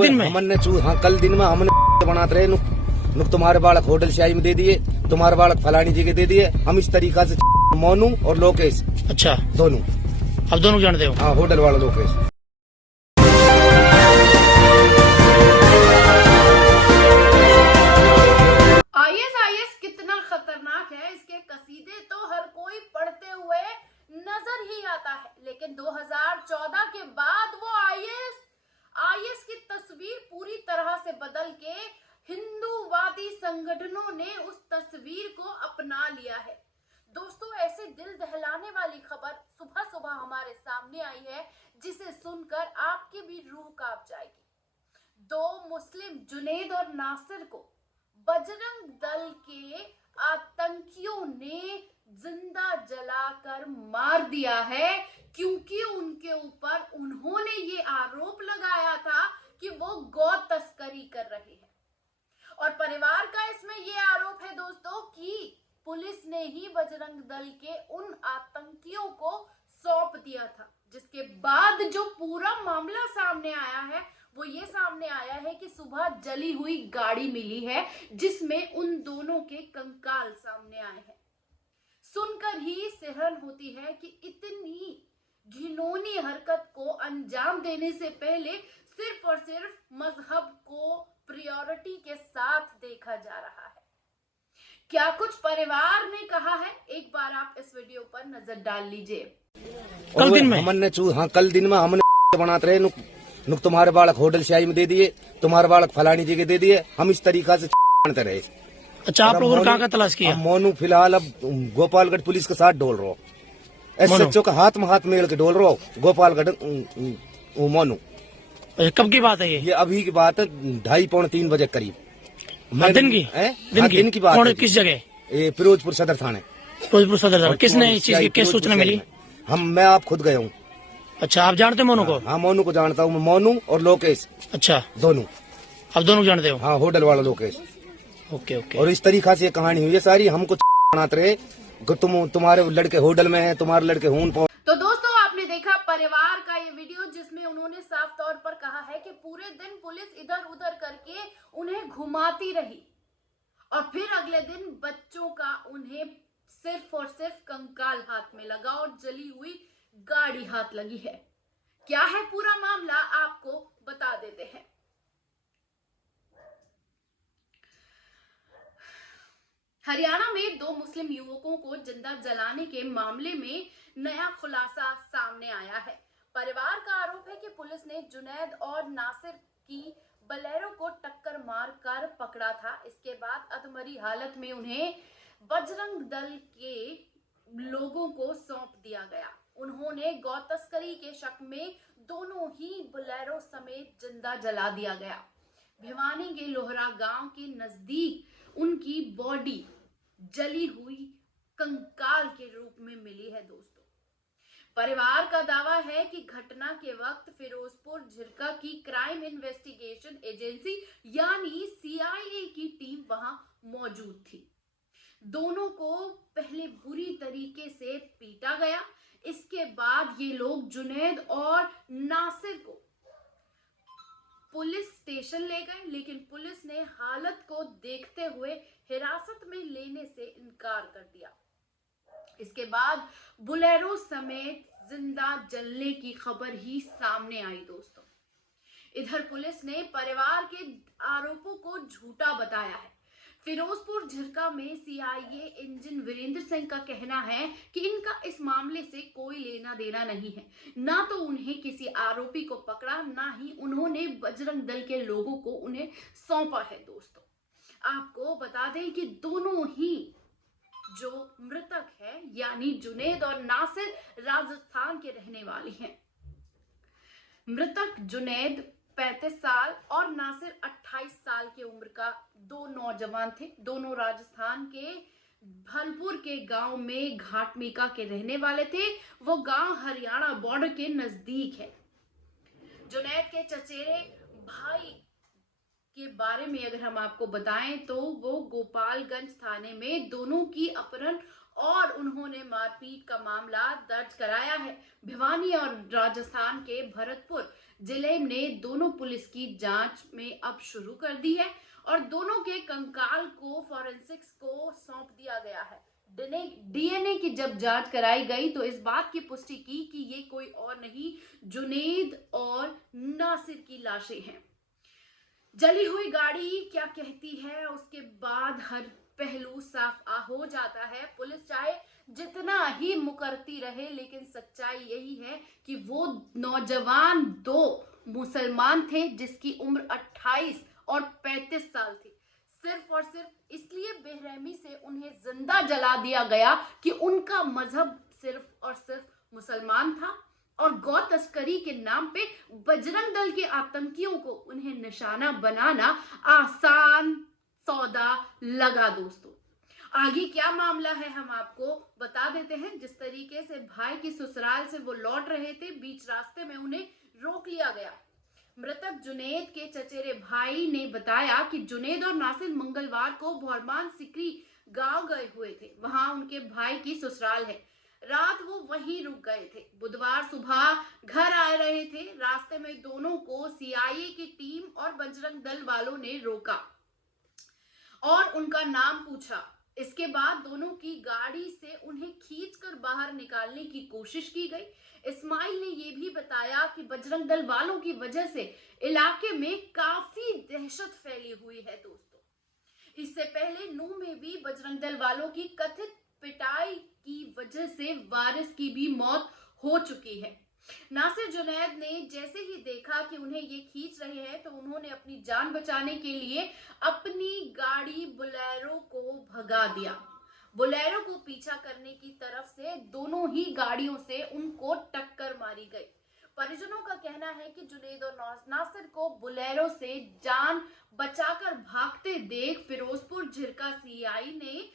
दिन में हमने हाँ कल दिन में हमने बनाते रहे नुक तुम्हारे बालक होटल शाही में दे दिए, तुम्हारे बालक फलानी जी के दे दिए। हम इस तरीका से मोनू और लोकेश अच्छा दोनों अब दोनों जानते हो। हाँ होटल वाला लोकेश। आईएस कितना खतरनाक है, इसके कसीदे तो हर कोई पढ़ते हुए नजर ही आता है। लेकिन 2014 के बाद वो आईएस की तस्वीर पूरी तरह से बदल के हिंदूवादी संगठनों ने उस तस्वीर को अपना लिया है। दोस्तों, ऐसे दिल दहलाने वाली खबर सुबह सुबह हमारे सामने आई है जिसे सुनकर आपकी भी रूह कांप जाएगी। दो मुस्लिम जुनैद और नासिर को बजरंग दल के आतंकियों ने जिंदा जलाकर मार दिया है, क्योंकि उनके ऊपर उन्होंने ये आरोप लगाया था कि वो गौ तस्करी कर रहे हैं। और परिवार का इसमें ये आरोप है दोस्तों कि पुलिस ने ही बजरंग दल के उन आतंकियों को सौंप दिया था। जिसके बाद जो पूरा मामला सामने आया है वो ये सामने आया है कि सुबह जली हुई गाड़ी मिली है जिसमें उन दोनों के कंकाल सामने आए हैं। सुनकर ही सिहरन होती है कि इतनी घिनौनी हरकत को अंजाम देने से पहले सिर्फ और सिर्फ मजहब को प्रायोरिटी के साथ देखा जा रहा है। क्या कुछ परिवार ने कहा है, एक बार आप इस वीडियो पर नजर डाल लीजिए। कल दिन में हमने हाँ कल दिन में हमने बनाते रहे नुक तुम्हारे बालक होटल शाही में दे दिए, तुम्हारे बालक फलानी जी के दे दिए। हम इस तरीका से बनाते रहे। अच्छा, आप लोगों ने कहाँ का तलाश किया? मोनू फिलहाल अब गोपालगढ़ पुलिस के साथ डोल रहा हो, एसएचओ का हाथ में हाथ मेल के डोल रहा हो गोपालगढ़ मोनू। कब की बात है ये? अभी की बात है 2:30-3 बजे करीब। दिन की? दिन की बात है। किस जगह? फिरोजपुर सदर थाने। फिरोजपुर सदर थाने। किसने इस चीज की किस सूचना मिली? मैं आप खुद गए हूँ। अच्छा, आप जानते मोनू को? हाँ मोनू को जानता हूँ, मोनू और लोकेश अच्छा दोनों। अब दोनों जानते हो? हाँ होटल वाला लोकेश। Okay okay. और इस तरीका से ये कहानी हुई है सारी। हमको बनाते रहे तुम्हारे लड़के होटल में है, तुम्हारे लड़के हून। तो दोस्तों, आपने देखा परिवार का ये वीडियो जिसमें उन्होंने साफ तौर पर कहा है कि पूरे दिन पुलिस इधर उधर करके उन्हें घुमाती रही और फिर अगले दिन बच्चों का उन्हें सिर्फ और सिर्फ कंकाल हाथ में लगा और जली हुई गाड़ी हाथ लगी है। क्या है पूरा मामला, आपको बता देते हैं। हरियाणा में दो मुस्लिम युवकों को जिंदा जलाने के मामले में नया खुलासा सामने आया है। परिवार का आरोप है कि पुलिस ने जुनैद और नासिर की बलेरो को टक्कर मारकर पकड़ा था। इसके बाद अधमरी हालत में उन्हें बजरंग दल के लोगों को सौंप दिया गया। उन्होंने गौ तस्करी के शक में दोनों ही बलेरो समेत जिंदा जला दिया गया। भिवानी के लोहरा गांव के नजदीक उनकी बॉडी जली हुई कंकाल के रूप में मिली है। दोस्तों, परिवार का दावा है कि घटना के वक्त फिरोजपुर झिरका की क्राइम इन्वेस्टिगेशन एजेंसी यानी सीआईए की टीम वहां मौजूद थी। दोनों को पहले बुरी तरीके से पीटा गया। इसके बाद ये लोग जुनैद और नासिर को पुलिस स्टेशन ले गए, लेकिन पुलिस ने हालत को देखते हुए हिरासत में लेने से इनकार कर दिया। इसके बाद बुलेरो समेत जिंदा जलने की खबर ही सामने आई। दोस्तों, इधर पुलिस ने परिवार के आरोपों को झूठा बताया है। फिरोजपुर झिरका में सीआईए इंजन वीरेंद्र सिंह का कहना है कि इनका इस मामले से कोई लेना देना नहीं है। ना तो उन्हें किसी आरोपी को पकड़ा, ना ही उन्होंने बजरंग दल के लोगों को उन्हें सौंपा है। दोस्तों, आपको बता दें कि दोनों ही जो मृतक है यानी जुनैद और नासिर राजस्थान के रहने वाले हैं। मृतक जुनैद 35 साल और नासिर 28 साल की उम्र का दो नौजवान थे। दोनों राजस्थान के भलपुर के गांव में घाटमीका के रहने वाले थे। वो गांव हरियाणा बॉर्डर के नजदीक है। जुनैद के चचेरे भाई के बारे में अगर हम आपको बताएं तो वो गोपालगंज थाने में दोनों की अपहरण और उन्होंने मारपीट का मामला दर्ज कराया है। भिवानी और राजस्थान के भरतपुर जिले ने दोनों पुलिस की जांच में अब शुरू कर दी है और दोनों के कंकाल को फॉरेंसिक्स को सौंप दिया गया है। डीएनए की जब जांच कराई गई तो इस बात की पुष्टि की कि ये कोई और नहीं, जुनेद और नासिर की लाशें हैं। जली हुई गाड़ी क्या कहती है, उसके बाद हर पहलू साफ हो जाता है। पुलिस चाहे जितना ही मुकरती रहे, लेकिन सच्चाई यही है कि वो नौजवान दो मुसलमान थे जिसकी उम्र 28 और 35 साल थी। सिर्फ और सिर्फ इसलिए बेरहमी से उन्हें जिंदा जला दिया गया कि उनका मजहब सिर्फ और सिर्फ मुसलमान था और गौ तस्करी के नाम पे बजरंग दल के आतंकियों को उन्हें निशाना बनाना आसान सौदा लगा। दोस्तों, आगे क्या मामला है हम आपको बता देते हैं। जिस तरीके से भाई की ससुराल से वो लौट रहे थे, बीच रास्ते में उन्हें रोक लिया गया। मृतक जुनेद के चचेरे भाई ने बताया कि जुनेद और नासिर मंगलवार को भोरमान सिकरी गांव गए हुए थे। वहां उनके भाई की ससुराल है। रात वो वहीं रुक गए थे। बुधवार सुबह घर आ रहे थे। रास्ते में दोनों को सीआईए की टीम और बजरंग दल वालों ने रोका और उनका नाम पूछा। इसके बाद दोनों की गाड़ी से उन्हें खींचकर बाहर निकालने की कोशिश की गई। इस्माइल ने यह भी बताया कि बजरंग दल वालों की वजह से इलाके में काफी दहशत फैली हुई है। दोस्तों, इससे पहले नूह में भी बजरंग दल वालों की कथित पिटाई की वजह से वारिस की भी मौत हो चुकी है। नासिर जुनैद ने जैसे ही देखा कि उन्हें ये खींच रहे हैं तो उन्होंने अपनी जान बचाने के लिए अपनी गाड़ी बोलेरो को भगा दिया। बोलेरो को पीछा करने की तरफ से दोनों ही गाड़ियों से उनको टक्कर मारी गई। परिजनों का कहना है कि जुनैद और नासिर को बोलेरो से जान बचाकर भागते देख फिरोजपुर झिरका सीआई ने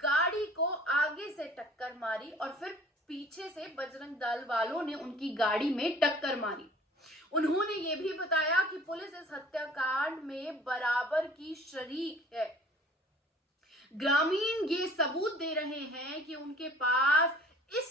गाड़ी को आगे से टक्कर मारी और फिर पीछे से बजरंग दल वालों ने उनकी गाड़ी में टक्कर मारी। उन्होंने ये भी बताया कि पुलिस इस हत्याकांड में बराबर की शरीक है। ग्रामीण ये सबूत दे रहे हैं कि उनके पास इस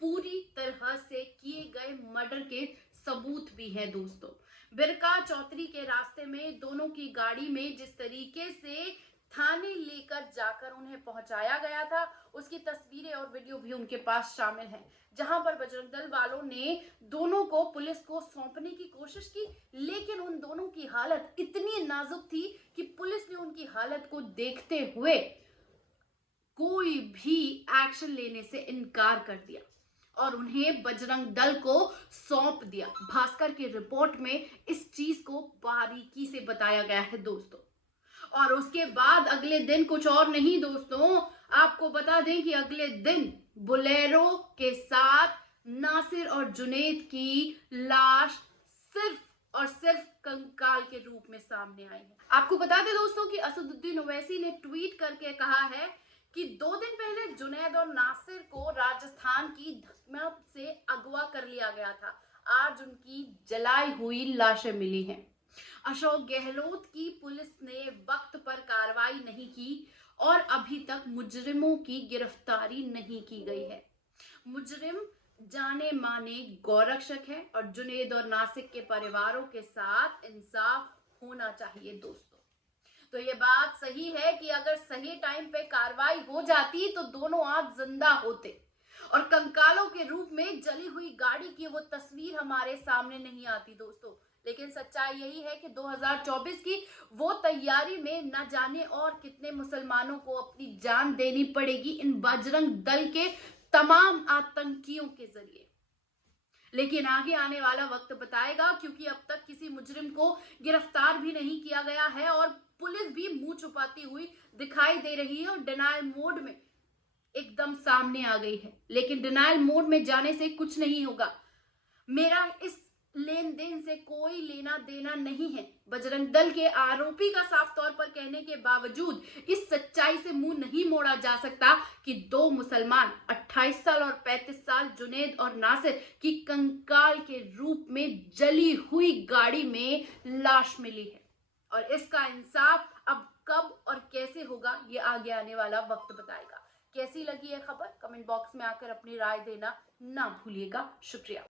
पूरी तरह से किए गए मर्डर के सबूत भी है। दोस्तों, बिरका चौधरी के रास्ते में दोनों की गाड़ी में जिस तरीके से थाने लेकर जाकर उन्हें पहुंचाया गया था, उसकी तस्वीरें और वीडियो भी उनके पास शामिल हैं, जहां पर बजरंग दल वालों ने दोनों को पुलिस को सौंपने की कोशिश की, लेकिन उन दोनों की हालत इतनी नाजुक थी कि पुलिस ने उनकी हालत को देखते हुए कोई भी एक्शन लेने से इनकार कर दिया और उन्हें बजरंग दल को सौंप दिया। भास्कर की रिपोर्ट में इस चीज को बारीकी से बताया गया है। दोस्तों, और उसके बाद अगले दिन कुछ और नहीं दोस्तों, आपको बता दें कि अगले दिन बोलेरो के साथ नासिर और जुनैद की लाश सिर्फ और सिर्फ कंकाल के रूप में सामने आई है। आपको बता दें दोस्तों कि असदुद्दीन ओवैसी ने ट्वीट करके कहा है कि 2 दिन पहले जुनैद और नासिर को राजस्थान की धकमा से अगवा कर लिया गया था। आज उनकी जलाई हुई लाशें मिली हैं। अशोक गहलोत की पुलिस ने वक्त पर कार्रवाई नहीं की और अभी तक मुजरिमों की गिरफ्तारी नहीं की गई है। मुजरिम जाने माने गौरक्षक है और जुनैद और नासिर के परिवारों के साथ इंसाफ होना चाहिए। दोस्तों, तो ये बात सही है कि अगर सही टाइम पे कार्रवाई हो जाती तो दोनों आज जिंदा होते और कंकालों के रूप में जली हुई गाड़ी की वो तस्वीर हमारे सामने नहीं आती। दोस्तों, लेकिन सच्चाई यही है कि 2024 की वो तैयारी में न जाने और कितने मुसलमानों को अपनी जान देनी पड़ेगी इन बजरंग दल के तमाम आतंकियों के जरिए। लेकिन आगे आने वाला वक्त बताएगा, क्योंकि अब तक किसी मुजरिम को गिरफ्तार भी नहीं किया गया है और पुलिस भी मुंह छुपाती हुई दिखाई दे रही है और डिनायल मोड में एकदम सामने आ गई है। लेकिन डिनायल मोड में जाने से कुछ नहीं होगा। मेरा इस लेन देन से कोई लेना देना नहीं है। बजरंग दल के आरोपी का साफ तौर पर कहने के बावजूद इस सच्चाई से मुंह नहीं मोड़ा जा सकता कि 2 मुसलमान 28 साल और 35 साल जुनैद और नासिर की कंकाल के रूप में जली हुई गाड़ी में लाश मिली है और इसका इंसाफ अब कब और कैसे होगा ये आगे आने वाला वक्त बताएगा। कैसी लगी है खबर कमेंट बॉक्स में आकर अपनी राय देना ना भूलिएगा। शुक्रिया।